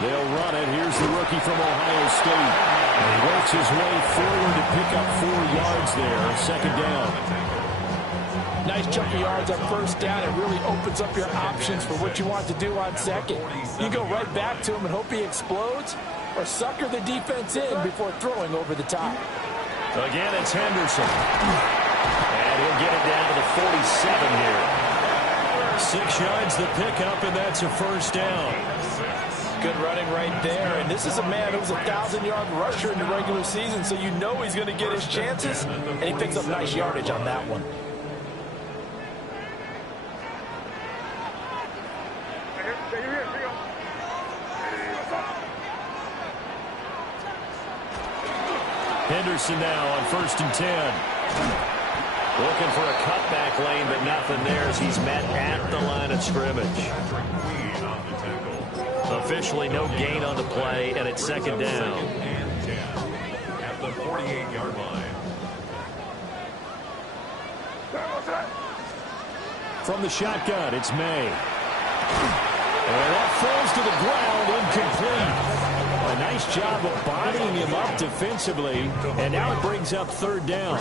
They'll run it. Here's the rookie from Ohio State. And he works his way forward to pick up 4 yards there. Second down. Nice chunk of yards on first down. It really opens up your options for what you want to do on second. You go right back to him and hope he explodes, or sucker the defense in before throwing over the top. Again, it's Henderson. And he'll get it down to the 47 here. 6 yards the pickup, and that's a first down. Good running right there. And this is a man who was a 1,000-yard rusher in the regular season, so you know he's going to get his chances. And he picks up nice yardage on that one. Henderson now on 1st and 10. Looking for a cutback lane, but nothing there as he's met at the line of scrimmage. Officially no gain on the play, and it's second down. At the 48-yard line. From the shotgun, it's May. And that falls to the ground, incomplete. A nice job of bodying him up defensively, and now it brings up 3rd down.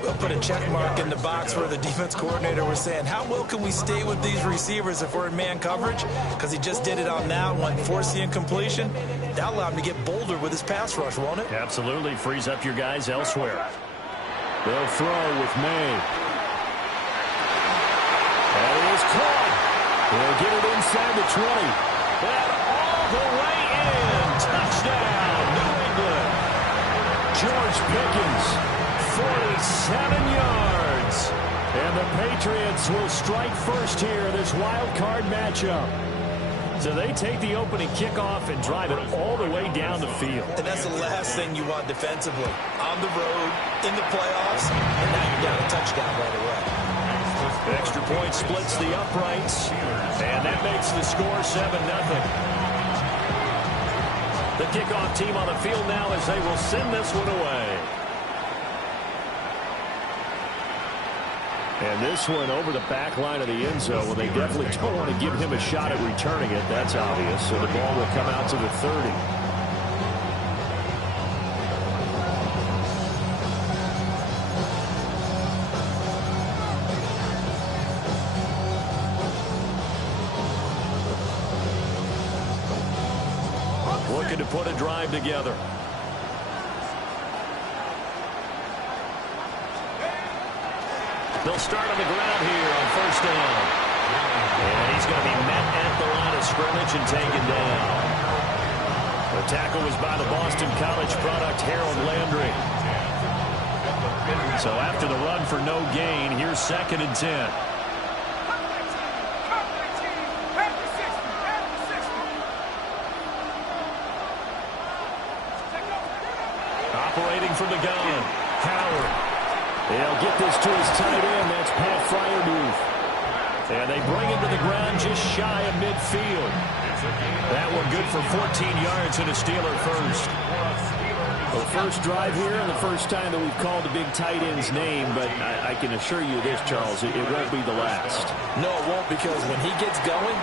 We'll put a check mark in the box where the defense coordinator was saying, how well can we stay with these receivers if we're in man coverage? Because he just did it on that one, force the incompletion. That allowed him to get bolder with his pass rush, won't it? Absolutely, frees up your guys elsewhere. They'll throw with May. And it is caught. They'll get it inside the 20. And all the way in. Touchdown, New England. George Pickens, 47 yards. And the Patriots will strike first here, this wild card matchup. So they take the opening kickoff and drive it all the way down the field. And that's the last thing you want defensively. On the road, in the playoffs, and now you got a touchdown right away. Extra point splits the uprights, and that makes the score 7-0. The kickoff team on the field now as they will send this one away. And this one over the back line of the end zone. Well, they definitely don't want to give him a shot at returning it. That's obvious. So the ball will come out to the 30. Looking to put a drive together. They'll start on the ground here on 1st down. And he's going to be met at the line of scrimmage and taken down. The tackle was by the Boston College product, Harold Landry. So after the run for no gain, here's 2nd and 10. Operating from the gun, Howard. They'll get this to his tight end. That's Pat Freiermuth. And they bring him to the ground just shy of midfield. That one good for 14 yards and a Steeler first. Well, the first drive here and the first time that we've called the big tight end's name, but I can assure you this, Charles, it won't be the last. No, it won't, because when he gets going,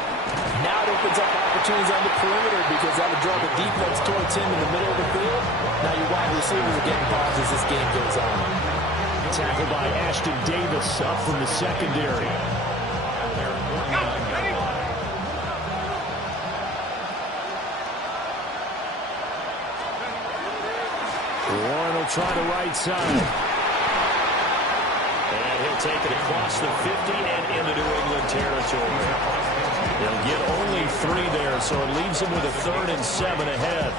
now it opens up opportunities on the perimeter because that would draw the defense towards him in the middle of the field. Now your wide receivers are getting balls as this game goes on. Tackled by Ashton Davis up from the secondary. Warren will try the right side. And he'll take it across the 50 and into New England territory. They'll get only 3 there, so it leaves them with a 3rd and 7 ahead.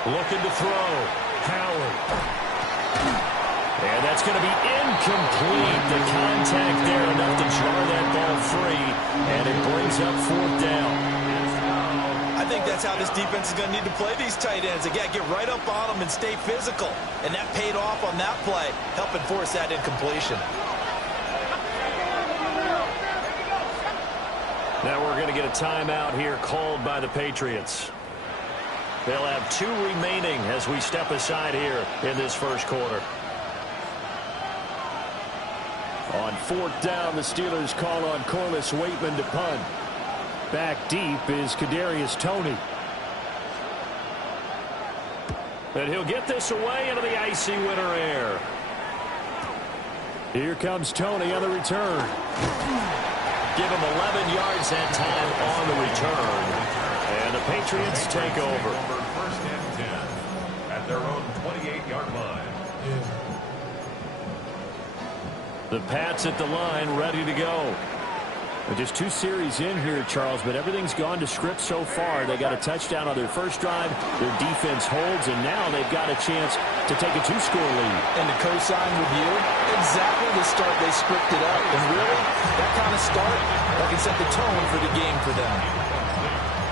Looking to throw. Howard. And that's going to be incomplete. The contact there enough to jar that ball free. And it brings up 4th down. I think that's how this defense is going to need to play these tight ends. Again, get right up on them and stay physical. And that paid off on that play, helping force that incompletion. Now we're going to get a timeout here called by the Patriots. They'll have 2 remaining as we step aside here in this first quarter. On 4th down, the Steelers call on Corliss Waitman to punt. Back deep is Kadarius Toney. And he'll get this away into the icy winter air. Here comes Toney on the return. Give him 11 yards that time on the return. And the Patriots take over. First and 10 at their own 28-yard line. The Pats at the line, ready to go. Just 2 series in here, Charles, but everything's gone to script so far. They got a touchdown on their first drive. Their defense holds, and now they've got a chance to take a 2-score lead. And to co-sign with you, exactly the start they scripted up. And really, that kind of start, that can set the tone for the game for them.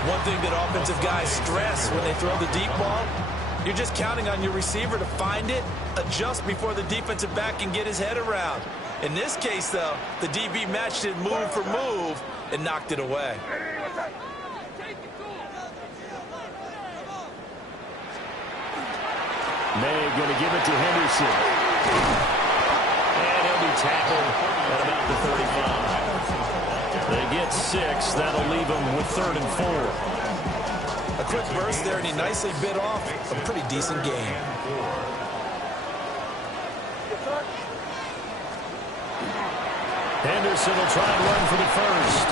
One thing that offensive guys stress when they throw the deep ball, you're just counting on your receiver to find it, adjust before the defensive back can get his head around. In this case, though, the DB matched it move for move and knocked it away. May going to give it to Henderson. And he'll be tackled at about the 35. They get 6. That'll leave them with 3rd and 4. A quick burst there, and he nicely bit off a pretty decent gain. Henderson will try and run for the first.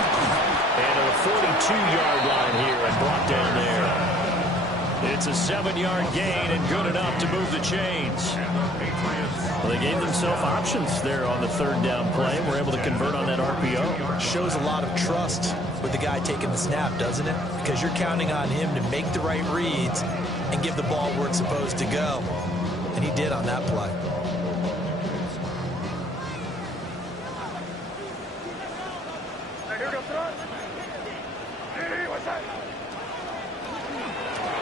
And to the 42-yard line here and brought down there. It's a 7-yard gain and good enough to move the chains. Well, they gave themselves options there on the 3rd down play and were able to convert on that RPO. Shows a lot of trust with the guy taking the snap, doesn't it? Because you're counting on him to make the right reads and give the ball where it's supposed to go. And he did on that play.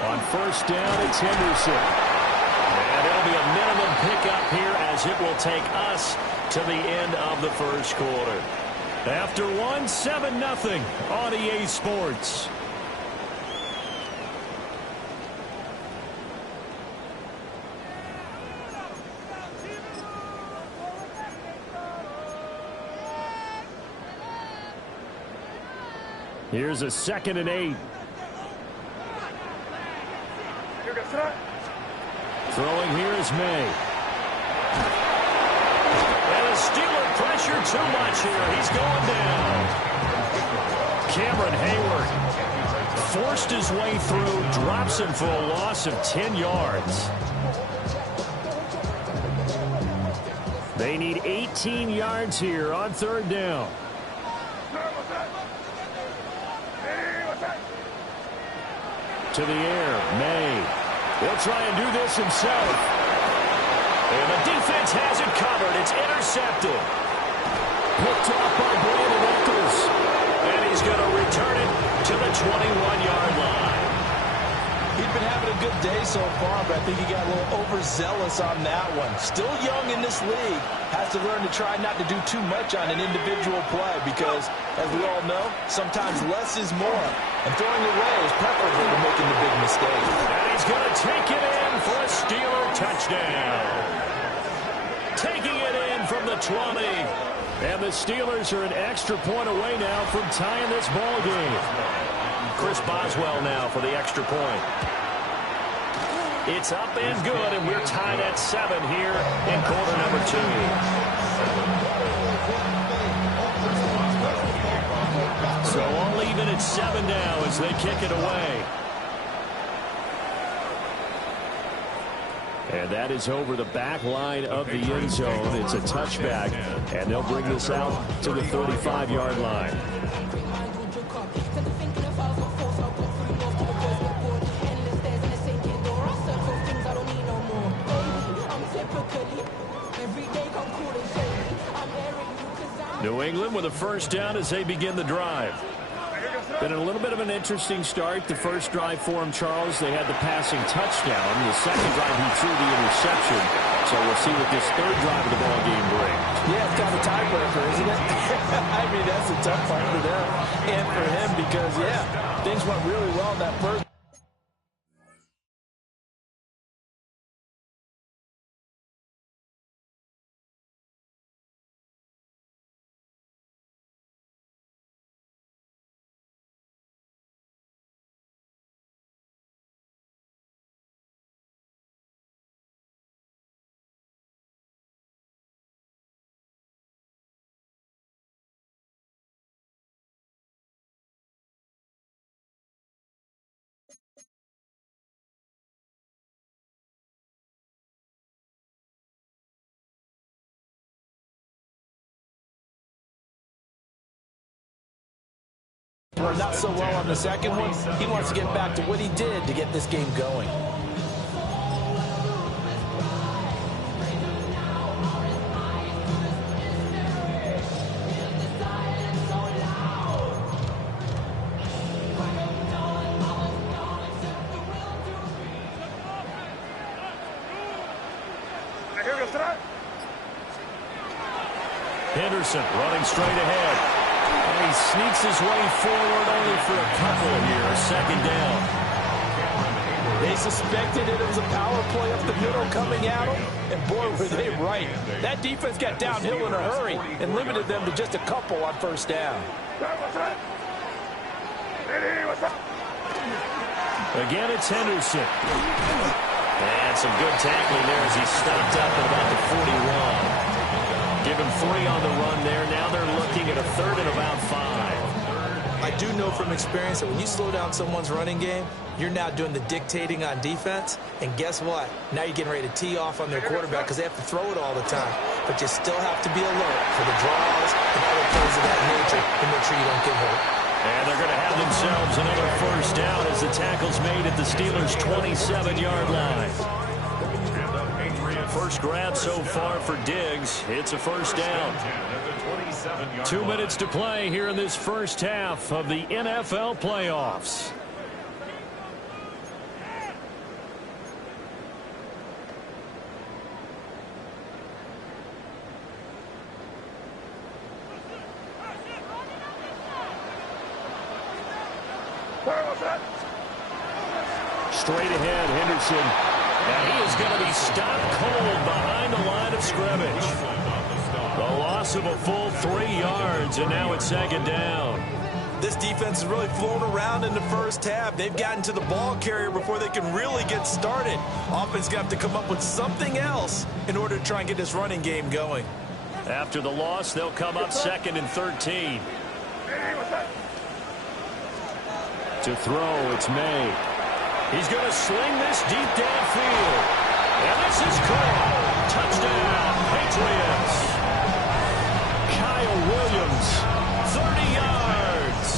On 1st down, it's Henderson. And it'll be a minimum pickup here as it will take us to the end of the first quarter. After 1, 7-0 on EA Sports. Here's a 2nd and 8. Throwing here is May. And the Steeler pressure too much here. He's going down. Cameron Hayward forced his way through, drops him for a loss of 10 yards. They need 18 yards here on 3rd down. To the air, May. He'll try and do this himself. And the defense has it covered. It's intercepted. Picked off by Brandon Eccles. And he's going to return it to the 21-yard line. He's been having a good day so far, but I think he got a little overzealous on that one. Still young in this league. Has to learn to try not to do too much on an individual play because, as we all know, sometimes less is more. And throwing away is preferable to making the big mistake. And he's going to take it in for a Steeler touchdown. Taking it in from the 20. And the Steelers are an extra point away now from tying this ball game. Chris Boswell now for the extra point. It's up and good, and we're tied at 7 here in quarter number 2. So all even at 7 now as they kick it away. And that is over the back line of the end zone. It's a touchback, and they'll bring this out to the 35-yard line. New England with a 1st down as they begin the drive. Been a little bit of an interesting start. The first drive for him, Charles, they had the passing touchdown. The second drive, he threw the interception. So we'll see what this 3rd drive of the ball game brings. Yeah, it's kind of a tiebreaker, isn't it? I mean, that's a tough part for them. and for him because, yeah, things went really well in that first. Not so well on the second one. He wants to get back to what he did to get this game going. Henderson running straight ahead. And he sneaks his way forward only for a couple here. A second down. They suspected it was a power play up the middle coming at them. And boy, were they right. That defense got downhill in a hurry and limited them to just a couple on first down. Again, it's Henderson. And some good tackling there as he stopped up at about the 41. Give him 3 on the run there. Now they're looking at a third and about 5. I do know from experience that when you slow down someone's running game, you're now doing the dictating on defense. And guess what? Now you're getting ready to tee off on their quarterback because they have to throw it all the time. But you still have to be alert for the draws and other plays of that nature to make sure you don't get hurt. And they're going to have themselves another first down as the tackle's made at the Steelers' 27-yard line. First grab so far for Diggs. It's a first down. 2 minutes to play here in this first half of the NFL playoffs. Straight ahead, Henderson. And he is going to be stopped cold behind the line of scrimmage. The loss of a full 3 yards, and now it's second down. This defense has really flown around in the first half. They've gotten to the ball carrier before they can really get started. Offense got to come up with something else in order to try and get this running game going. After the loss, they'll come up 2nd and 13. To throw, it's May. He's going to sling this deep downfield. And this is caught. Touchdown, Patriots. Kyle Williams, 30 yards.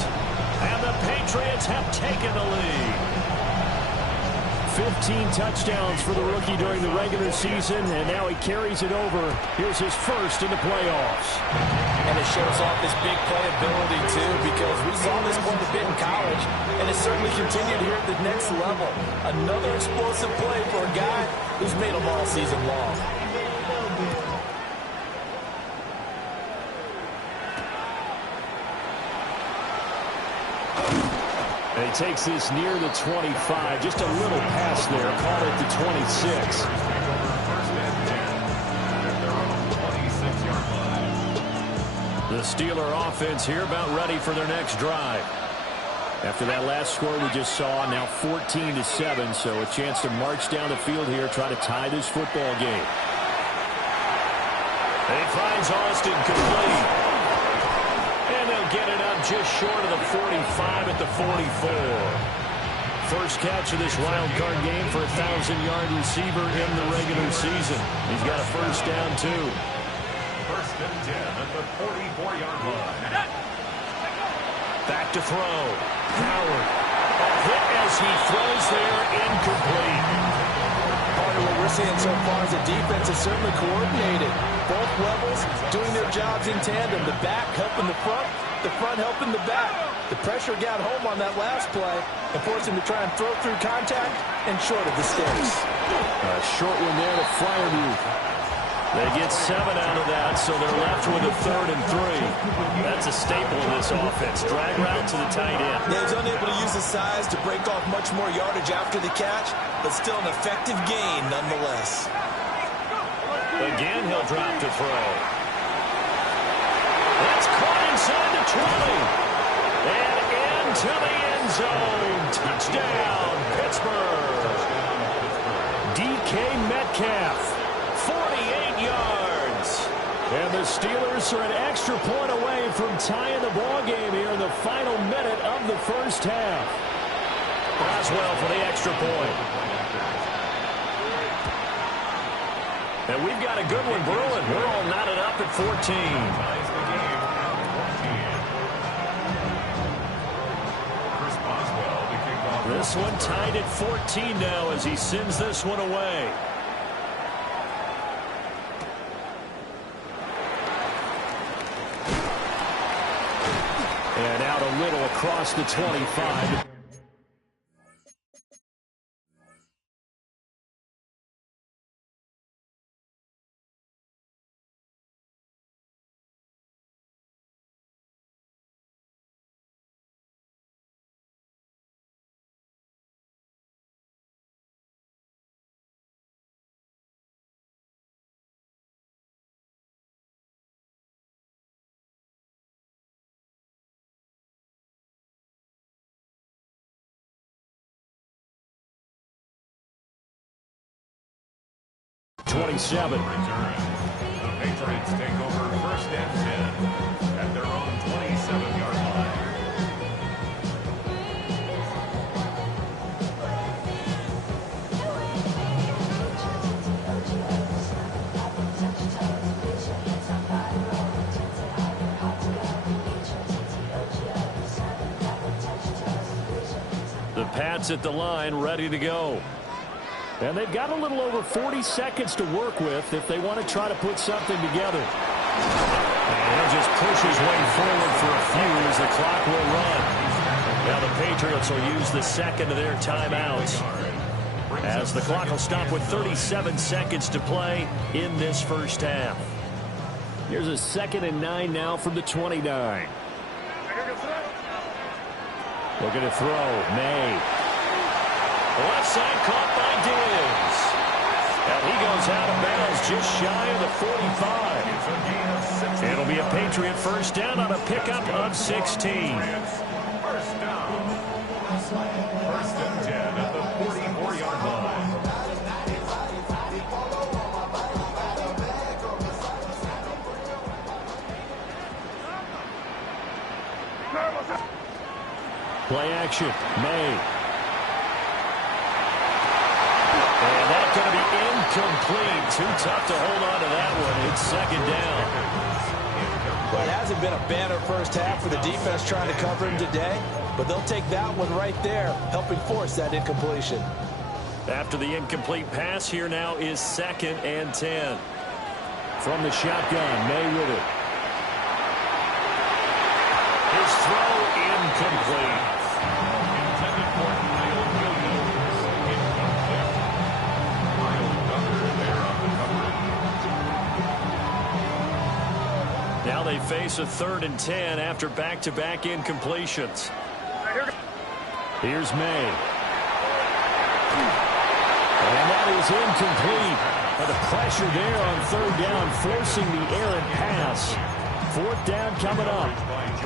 And the Patriots have taken the lead. 15 touchdowns for the rookie during the regular season, and now he carries it over. Here's his first in the playoffs. And it shows off his big playability, too, because we saw this quite a bit in college, and it certainly continued here at the next level. Another explosive play for a guy who's made them all season long. And he takes this near the 25. Just a little pass there. Caught at the 26. The Steeler offense here about ready for their next drive. After that last score we just saw, now 14-7, so a chance to march down the field here, try to tie this football game. And he finds Austin complete. And they'll get it up just short of the 45 at the 44. First catch of this wild card game for a 1,000-yard receiver in the regular season. He's got a first down, too. First and 10 at the 44-yard line. Back to throw. Howard. A hit as he throws there, incomplete. Part of what we're seeing so far is the defense is certainly coordinated. Both levels doing their jobs in tandem. The back helping the front helping the back. The pressure got home on that last play and forced him to try and throw through contact and short of the sticks. A short one there to Freiermuth. They get 7 out of that, so they're left with a 3rd and 3. That's a staple of this offense. Drag route to the tight end. Yeah, he's unable to use his size to break off much more yardage after the catch, but still an effective gain nonetheless. Again, he'll drop to throw. That's caught inside the 20. And into the end zone. Touchdown, Pittsburgh. DK Metcalf, 48 yards. And the Steelers are an extra point away from tying the ball game here in the final minute of the first half. Boswell for the extra point. And we've got a good one brewing. We're all knotted up at 14. This one tied at 14 now as he sends this one away. And out a little across the 25. Return. The Patriots take over 1st and 10 at their own 27-yard line. The Pats at the line, ready to go. And they've got a little over 40 seconds to work with if they want to try to put something together. And he'll just push his way forward for a few as the clock will run. Now the Patriots will use the second of their timeouts, as the clock will stop with 37 seconds to play in this first half. Here's a 2nd and 9 now from the 29. Looking to throw. May. Left side caught by Diggs. And he goes out of bounds just shy of the 45. It'll be a Patriot first down on a pickup of 16. First down. 1st and 10 at the 44-yard line. Play action. May. And that's going to be incomplete. Too tough to hold on to that one. It's 2nd down. Well, it hasn't been a banner first half for the defense trying to cover him today, but they'll take that one right there, helping force that incompletion. After the incomplete pass, here now is 2nd and 10. From the shotgun, May with it. His throw incomplete. Intended for Kyle Williams. Incomplete. Kyle Duggar there on the coverage. Now they face a 3rd and 10 after back-to-back incompletions. Here's May. And that is incomplete. And the pressure there on 3rd down, forcing the errant pass. 4th down coming up.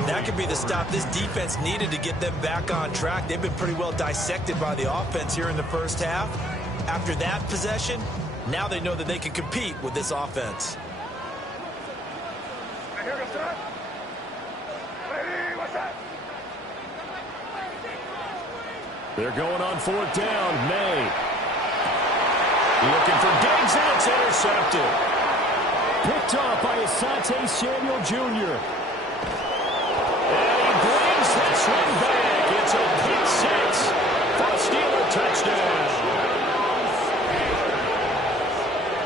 That could be the stop this defense needed to get them back on track. They've been pretty well dissected by the offense here in the first half. After that possession, now they know that they can compete with this offense. They're going on 4th down. May. Looking for Diggs, and it's intercepted. Picked off by Asante Samuel Jr. And he brings this one back. It's a pick six for a Steeler touchdown.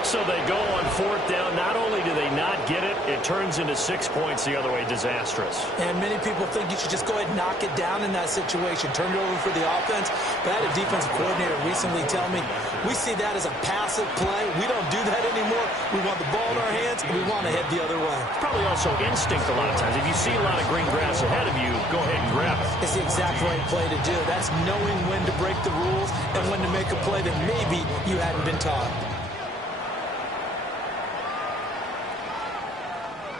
So they go on 4th down. Not only do they not get it, it turns into 6 points the other way. Disastrous. And many people think you should just go ahead and knock it down in that situation. Turn it over for the offense. But I had a defensive coordinator recently tell me, we see that as a passive play. We don't do that anymore. We want the ball in our hands, and we want to head the other way. Probably also instinct a lot of times. If you see a lot of green grass ahead of you, go ahead and grab it. It's the exact right play to do. That's knowing when to break the rules and when to make a play that maybe you hadn't been taught.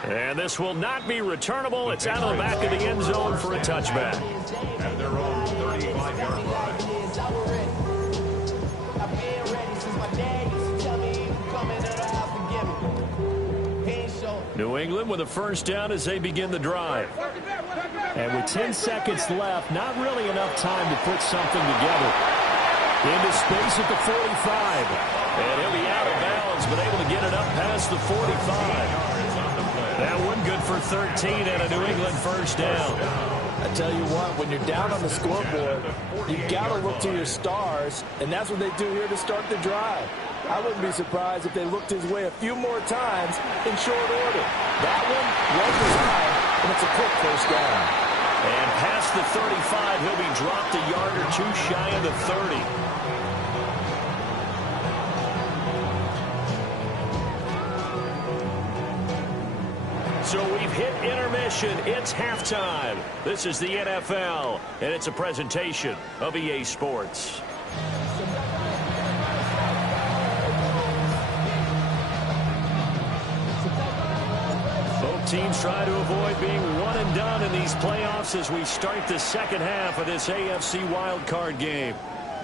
And this will not be returnable. It's out of the back of the end zone for a touchback. At their own 35-yard line. New England with a first down as they begin the drive. And with 10 seconds left, not really enough time to put something together. Into space at the 45. And he'll be out of bounds, but able to get it up past the 45. That one good for 13 and a New England first down. I tell you what, when you're down on the scoreboard, you've got to look to your stars, and that's what they do here to start the drive. I wouldn't be surprised if they looked his way a few more times in short order. That one was designed, and it's a quick first down. And past the 35, he'll be dropped a yard or two shy of the 30. So we've hit intermission. It's halftime. This is the NFL, and it's a presentation of EA Sports. Both teams try to avoid being one and done in these playoffs as we start the second half of this AFC wildcard game.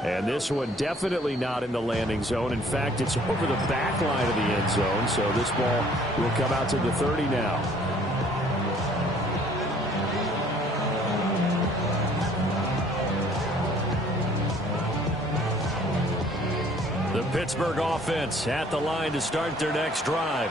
And this one definitely not in the landing zone. In fact, it's over the back line of the end zone. So this ball will come out to the 30 now. The Pittsburgh offense at the line to start their next drive.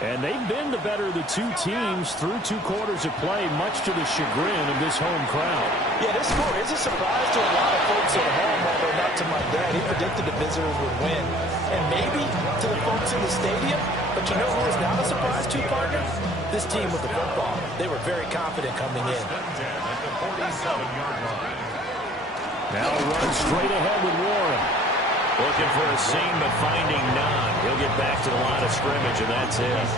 And they've been the better of the two teams through 2 quarters of play, much to the chagrin of this home crowd. Yeah, this score is a surprise to a lot of folks at home, although not to my dad. He predicted the visitors would win. And maybe to the folks in the stadium. But you know who is not a surprise to, partner? This team with the football. They were very confident coming in. Now run straight ahead with Warren. Looking for a seam, but finding none. He'll get back to the line of scrimmage, and that's it.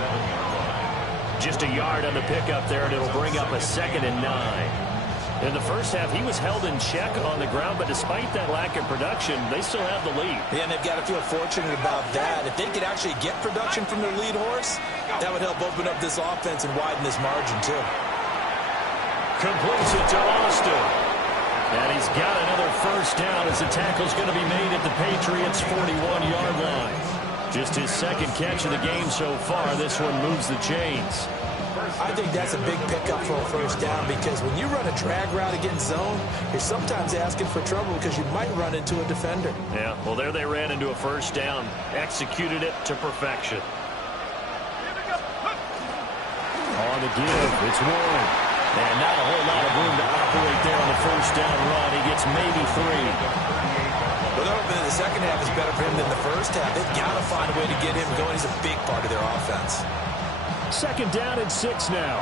Just a yard on the pickup there, and it'll bring up a 2nd and 9. In the first half, he was held in check on the ground, but despite that lack of production, they still have the lead. Yeah, and they've got to feel fortunate about that. If they could actually get production from their lead horse, that would help open up this offense and widen this margin, too. Completes it to Austin. And he's got another first down as the tackle's going to be made at the Patriots' 41-yard line. Just his second catch of the game so far. This one moves the chains. I think that's a big pickup for a first down because when you run a drag route against zone, you're sometimes asking for trouble because you might run into a defender. Yeah, well, there they ran into a first down. Executed it to perfection. On the give, it's Warren. And not a whole lot of room to operate there on the first down run. He gets maybe 3. Well, they're hoping that the second half is better for him than the first half. They've got to find a way to get him going. He's a big part of their offense. 2nd down and 6 now.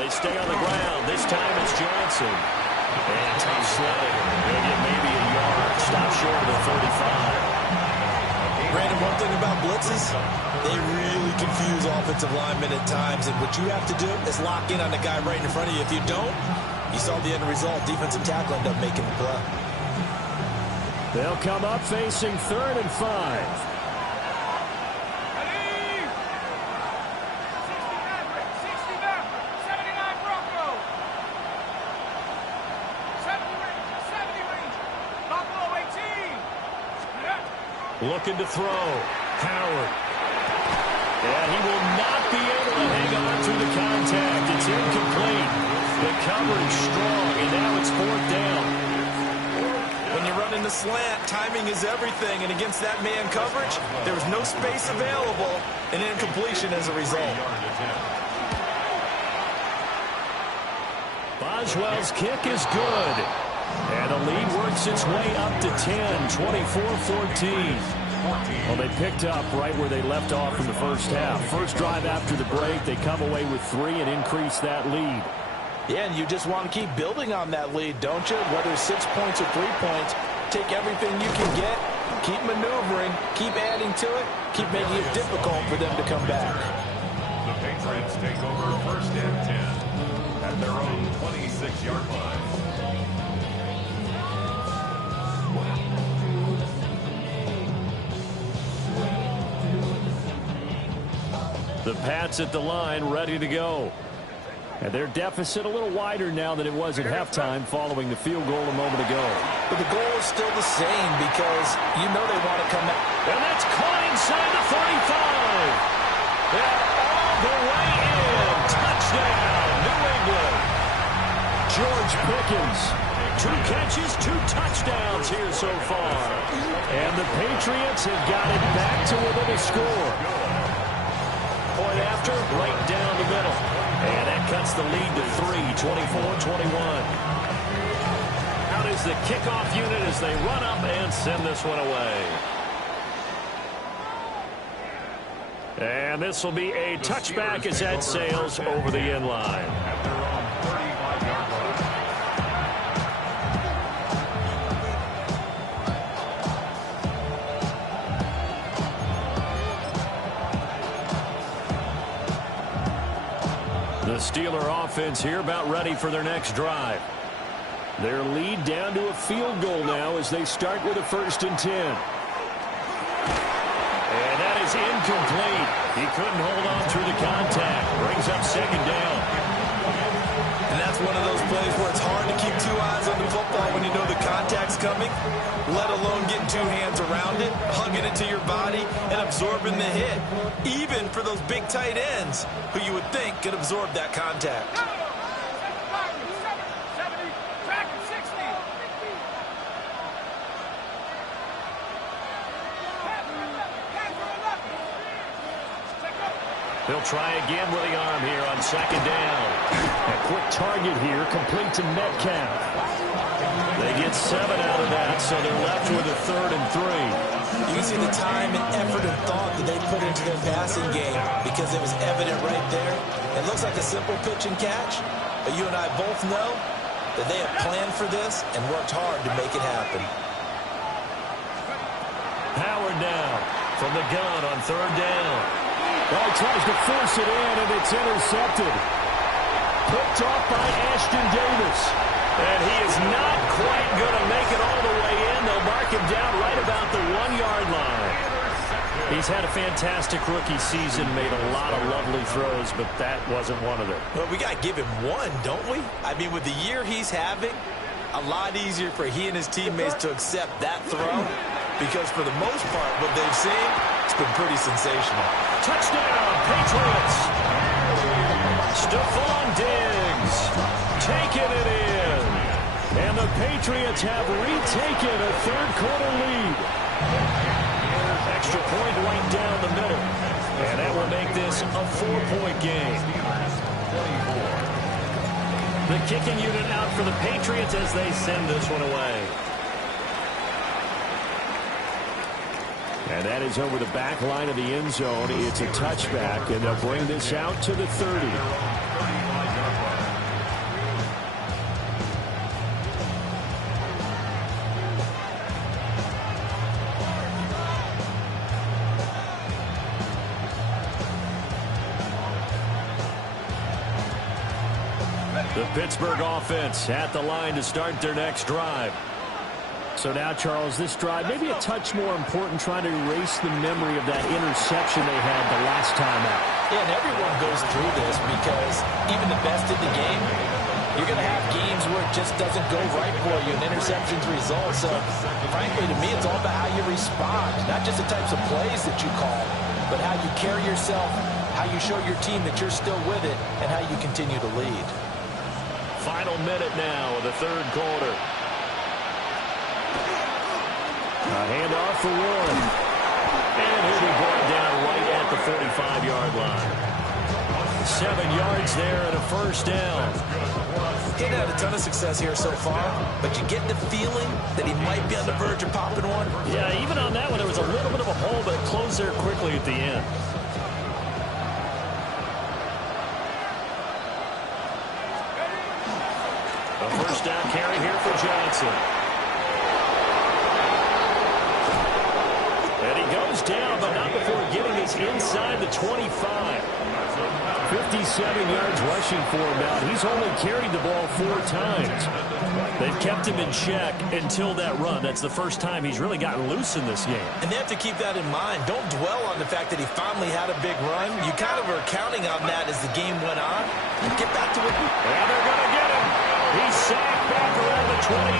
They stay on the ground. This time it's Johnson. And tough sledding. They'll get maybe a yard. Stop short of the 35. Brandon, one thing about blitzes, they really confuse offensive linemen at times, and what you have to do is lock in on the guy right in front of you. If you don't, you saw the end result. Defensive tackle end up making the play. They'll come up facing 3rd and 5. Looking to throw. Howard. And he will not be able to hang on through the contact. It's incomplete. The coverage strong, and now it's 4th down. When you run in the slant, timing is everything, and against that man coverage, there was no space available, and incompletion as a result. Boswell's kick is good. And the lead works its way up to 10, 24-14. 14. Well, they picked up right where they left off in the first half. First drive after the break, they come away with 3 and increase that lead. Yeah, and you just want to keep building on that lead, don't you? Whether it's 6 points or 3 points, take everything you can get, keep maneuvering, keep adding to it, keep making it difficult for them to come back. The Patriots take over first and 10 at their own 26-yard line. The Pats at the line, ready to go. And their deficit a little wider now than it was at halftime following the field goal a moment ago. But the goal is still the same because you know they want to come out. And that's caught inside the 35. And all the way in. Touchdown, New England. George Pickens. 2 catches, 2 touchdowns here so far. And the Patriots have got it back to within a score. Point after, right down the middle. And that cuts the lead to 3, 24-21. Out is the kickoff unit as they run up and send this one away. And this will be a touchback as that sails over the end line. At their own 35-yard The Steeler offense here about ready for their next drive. Their lead down to a field goal now as they start with a 1st and 10. And that is incomplete. He couldn't hold on through the contact. Brings up 2nd down. And that's one of those plays where it's hard to keep 2 eyes on the football when you know the contact's coming, let alone getting 2 hands around it, hugging it to your body, and absorbing the hit. Even for those big tight ends who you would think could absorb that contact. They'll try again with the arm here on 2nd down. A quick target here, complete to Metcalf. They get 7 out of that, so they're left with a 3rd and 3. You can see the time and effort and thought that they put into their passing game because it was evident right there. It looks like a simple pitch and catch, but you and I both know that they have planned for this and worked hard to make it happen. Howard now from the gun on 3rd down. Well, he tries to force it in, and it's intercepted. Picked off by Ashton Davis. And he is not quite going to make it all the way in. They'll mark him down right about the 1-yard line. He's had a fantastic rookie season, made a lot of lovely throws, but that wasn't one of them. Well, we got to give him one, don't we? I mean, with the year he's having, a lot easier for he and his teammates to accept that throw because for the most part, what they've seen, it's been pretty sensational. Touchdown, Patriots! Stephon Diggs taking it in. And the Patriots have retaken a 3rd-quarter lead. Extra point right down the middle. And that will make this a 4-point game. The kicking unit out for the Patriots as they send this one away. And that is over the back line of the end zone. It's a touchback, and they'll bring this out to the 30. The Pittsburgh offense at the line to start their next drive. So now, Charles, this drive maybe a touch more important, trying to erase the memory of that interception they had the last time out. Yeah, and everyone goes through this because even the best in the game, you're going to have games where it just doesn't go right for you and interceptions result. So, frankly, to me, it's all about how you respond, not just the types of plays that you call, but how you carry yourself, how you show your team that you're still with it, and how you continue to lead. Final minute now of the 3rd quarter. A handoff for Warren. And he'll be brought down right at the 45-yard line. 7 yards there and a first down. He didn't have a ton of success here so far, but you get the feeling that he might be on the verge of popping one. Yeah, even on that one, there was a little bit of a hole, but it closed there quickly at the end. A first down carry here for Johnson. And he goes down, but not before getting us inside the 25. 57 yards rushing for him now. He's only carried the ball 4 times. They've kept him in check until that run. That's the first time he's really gotten loose in this game. And they have to keep that in mind. Don't dwell on the fact that he finally had a big run. You kind of are counting on that as the game went on. Get back to it. And they're going to get him. He's sacked back around the 28.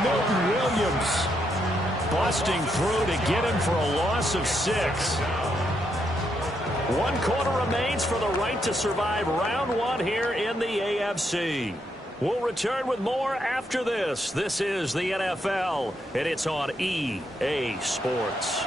Milton Williams busting through to get him for a loss of 6. 1 quarter remains for the right to survive round 1 here in the AFC. We'll return with more after this. This is the NFL, and it's on EA Sports.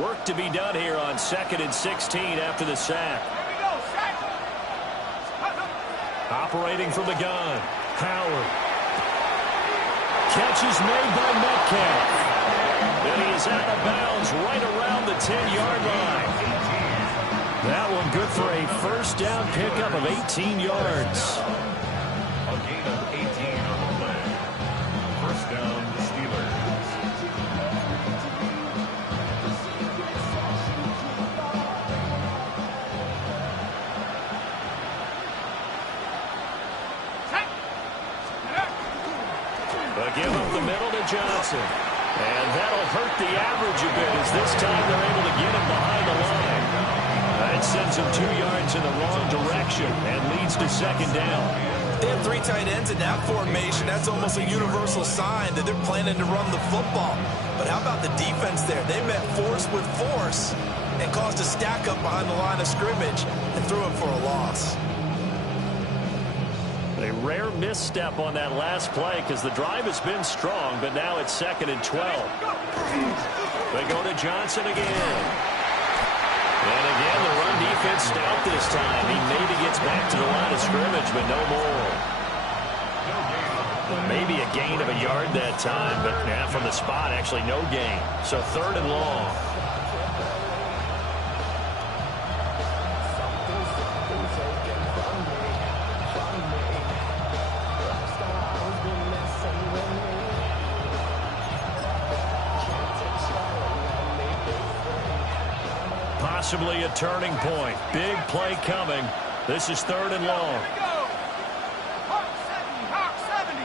Work to be done here on 2nd and 16 after the sack. Operating from the gun. Howard. Catch is made by Metcalf. And he is out of bounds right around the 10-yard line. That one good for a first down pickup of 18 yards. A gain of 18 on the play. First down, Steelers. Give up the middle to Johnson. And that'll hurt the average a bit as this time they're able to get him behind the line. That sends him 2 yards in the wrong direction and leads to 2nd down. They have 3 tight ends in that formation. That's almost a universal sign that they're planning to run the football. But how about the defense there? They met force with force and caused a stack up behind the line of scrimmage and threw him for a loss. A rare misstep on that last play because the drive has been strong, but now it's 2nd and 12. They go to Johnson again. And again, the run defense stout this time. He maybe gets back to the line of scrimmage, but no more. Maybe a gain of a yard that time, but yeah, from the spot, actually no gain. So 3rd and long. Possibly a turning point. Big play coming. This is 3rd and long. Hawk 70.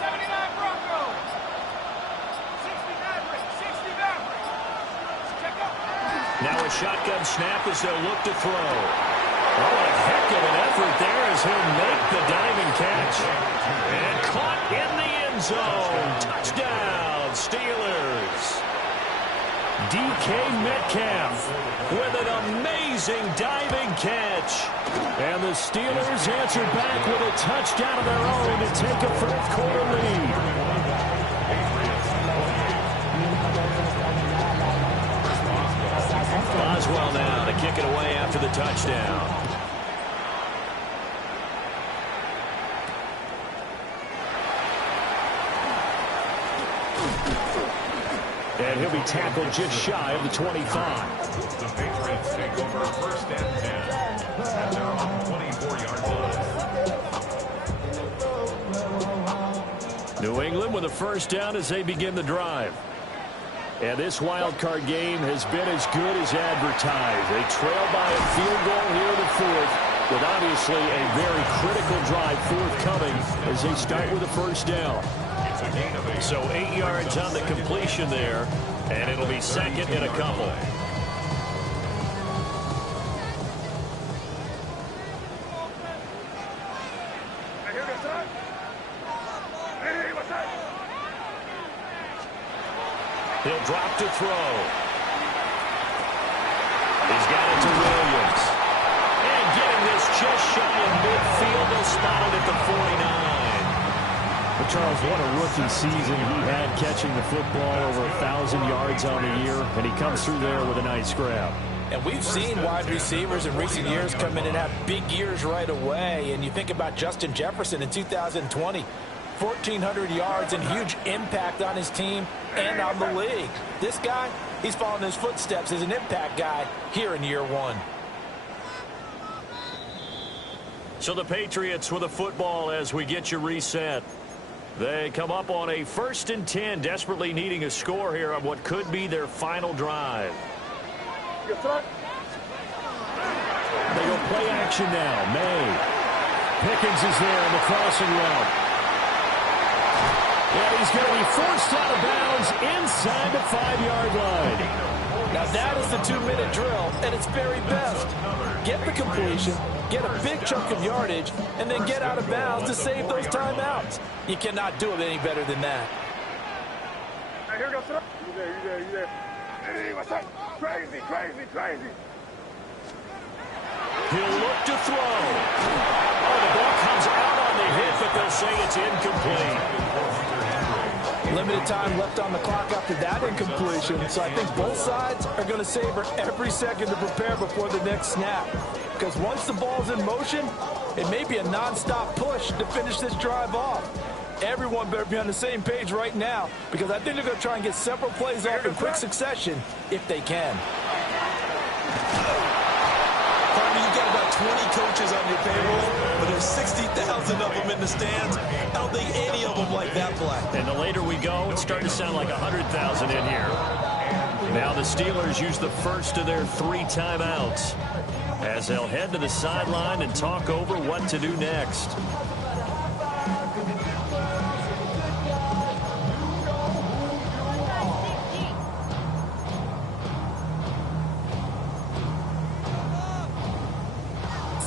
79 Broncos. 60 Mavericks. Check up. Now a shotgun snap as they'll look to throw. Oh, a heck of an effort there as he'll make the diving catch. And caught in the end zone. Touchdown, Steelers. DK Metcalf with an amazing diving catch. And the Steelers answer back with a touchdown of their own to take a 4th quarter lead. Boswell now to kick it away after the touchdown. And he'll be tackled just shy of the 25. The Patriots take over 1st and 10 at their own 24-yard line. New England with a first down as they begin the drive. And this wild card game has been as good as advertised. They trail by a field goal here in the 4th, with obviously a very critical drive forthcoming as they start with a first down. So 8 yards on the completion there, and it'll be 2nd and a couple. He'll drop to throw. He's got it to Williams. And getting this just shy of midfield. They'll spot it at the 49. But Charles, what a rookie season he had catching the football, over 1,000 yards on the year, and he comes through there with a nice grab. And we've seen wide receivers in recent years come in and have big years right away. And you think about Justin Jefferson in 2020, 1,400 yards and huge impact on his team and on the league. This guy, he's following his footsteps as an impact guy here in year one. So the Patriots with a football as we get you reset. They come up on a 1st and 10, desperately needing a score here on what could be their final drive. They go play action now. May. Pickens is there in the crossing route. And he's going to be forced out of bounds inside the 5-yard line. Now that is the 2-minute drill at its very best. Get the completion, get a big chunk of yardage, and then get out of bounds to save those timeouts. You cannot do it any better than that. Hey, here goes. You there. Hey, what's up? Crazy. He'll look to throw. Oh, the ball comes out on the hit, but they'll say it's incomplete. Limited time left on the clock after that incompletion, so I think both sides are going to savor every second to prepare before the next snap. Because once the ball's in motion, it may be a non-stop push to finish this drive off. Everyone better be on the same page right now, because I think they're going to try and get several plays off in quick succession if they can. You've got about 20 coaches on your payroll, but there's 60,000 of them in the stands. I don't think any of them like that play. And the later we go, it's starting to sound like 100,000 in here. Now the Steelers use the first of their 3 timeouts as they'll head to the sideline and talk over what to do next.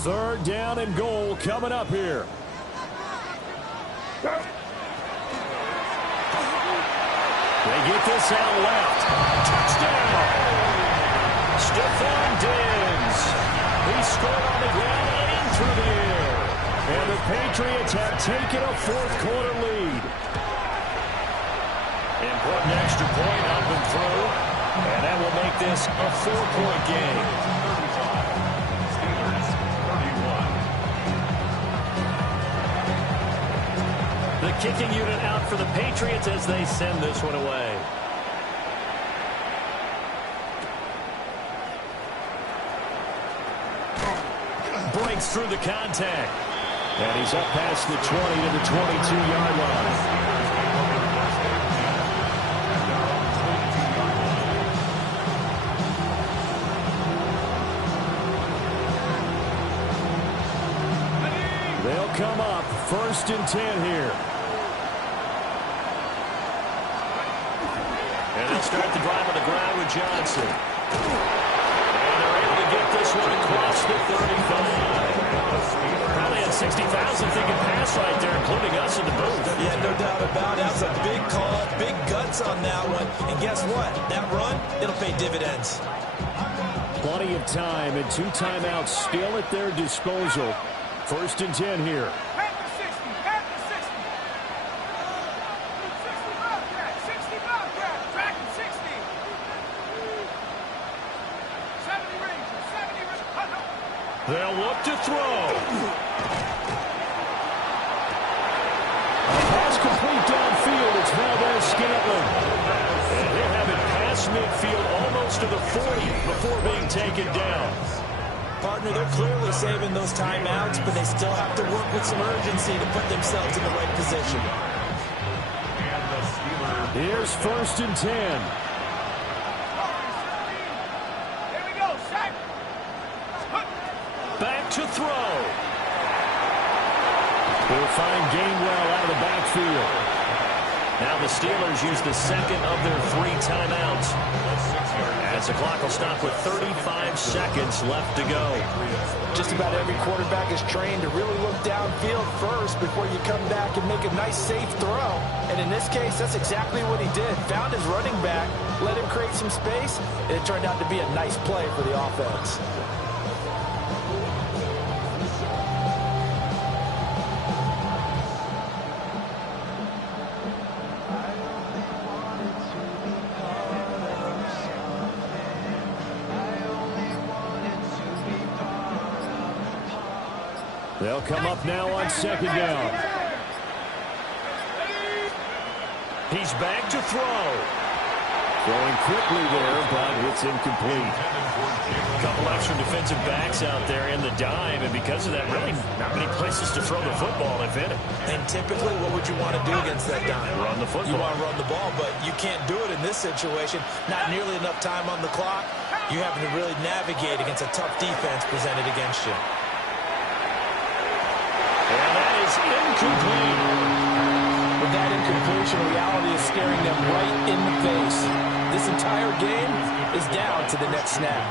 Third down and goal coming up here. They get this out left. Touchdown! Stephon Diggs. He scored on the ground and through the air. And the Patriots have taken a fourth-quarter lead. Important extra point up and through. And that will make this a 4-point game. The kicking unit out for the Patriots as they send this one away. Breaks through the contact. And he's up past the 20 to the 22-yard line. They'll come up 1st and 10 here. And they'll start the drive on the ground with Johnson. And they're able to get this one across the 35. Probably had 60,000 thinking pass right there, including us in the booth. Yeah, no doubt about it. That was a big call, big guts on that one. And guess what? That run, it'll pay dividends. Plenty of time and 2 timeouts still at their disposal. 1st and 10 here. Panther 60. 60 Bobcat. Tracking 60. 70 Rangers. They'll look to throw. A pass complete downfield. It's Valdez-Scantling. And he'll have it past midfield almost to the 40 before being taken down. Partner, they're clearly saving those timeouts, but they still have to work with some urgency to put themselves in the right position. Here's 1st and 10. Here we go. Sack. Back to throw. He'll find Gainwell out of the backfield. Now the Steelers use the second of their 3 timeouts, as the clock will stop with 35 seconds left to go. Just about every quarterback is trained to really look downfield first before you come back and make a nice, safe throw. And in this case, that's exactly what he did. Found his running back, let him create some space, and it turned out to be a nice play for the offense. They'll come up now on second down. He's back to throw. Throwing quickly there, but it's incomplete. A couple extra defensive backs out there in the dime, and because of that, really not many places to throw the football, if any. And typically, what would you want to do against that dime? Run the football. You want to run the ball, but you can't do it in this situation. Not nearly enough time on the clock. You having to really navigate against a tough defense presented against you. And that is incomplete. With that incompletion, reality is staring them right in the face. This entire game is down to the next snap.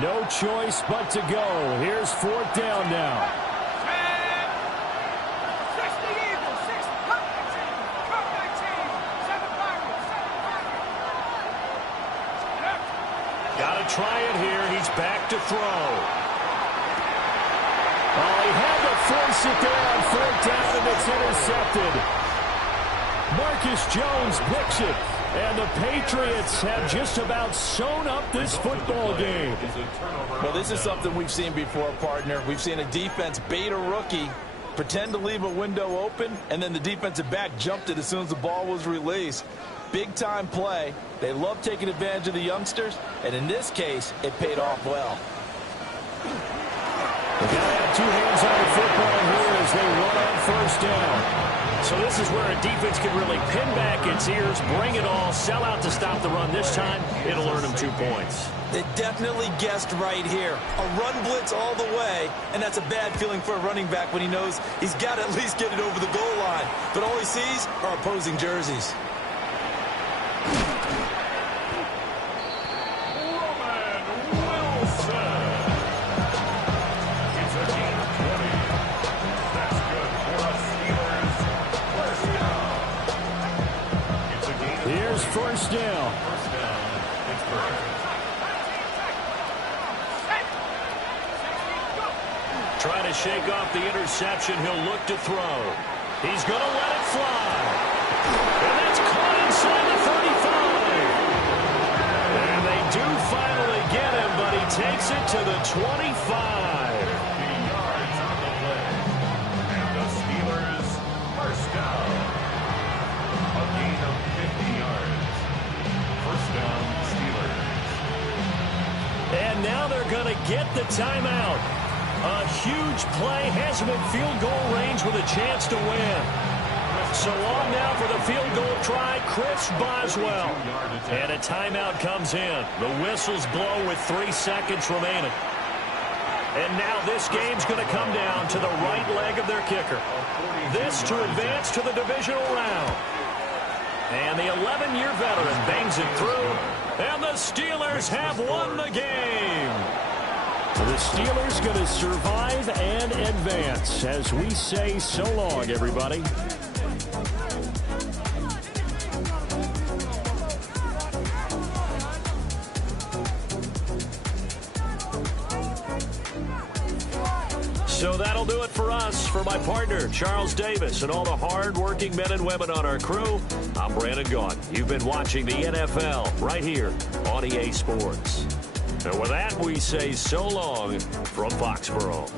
No choice but to go. Here's 4th down now. Got to try it here. He's back to throw. Oh, he had to force it there on 4th down, and it's intercepted. Marcus Jones picks it, and the Patriots have just about sewn up this football game. Well, this is something we've seen before, partner. We've seen a defense bait a rookie, pretend to leave a window open, and then the defensive back jumped it as soon as the ball was released. Big-time play. They love taking advantage of the youngsters, and in this case, it paid off well. They got to have 2 hands on the football here as they run on 1st down. So this is where a defense can really pin back its ears, bring it all, sell out to stop the run. This time, it'll earn them 2 points. They definitely guessed right here. A run blitz all the way, and that's a bad feeling for a running back when he knows he's got to at least get it over the goal line. But all he sees are opposing jerseys. Here's 1st down. Trying to shake off the interception. He'll look to throw. He's going to let it fly. And that's caught inside the 35. And they do finally get him, but he takes it to the 25. yards on the play. And the Steelers, 1st down. A gain of 50 yards. 1st down, Steelers. And now they're going to get the timeout. A huge play has him in field goal range with a chance to win. So on now for the field goal try, Chris Boswell. And a timeout comes in. The whistles blow with 3 seconds remaining. And now this game's going to come down to the right leg of their kicker. This to advance to the divisional round. And the 11-year veteran bangs it through. And the Steelers have won the game. The Steelers going to survive and advance as we say so long, everybody. So that'll do it for us. For my partner, Charles Davis, and all the hard-working men and women on our crew, I'm Brandon Gaudin. You've been watching the NFL right here on EA Sports. And with that, we say so long from Foxborough.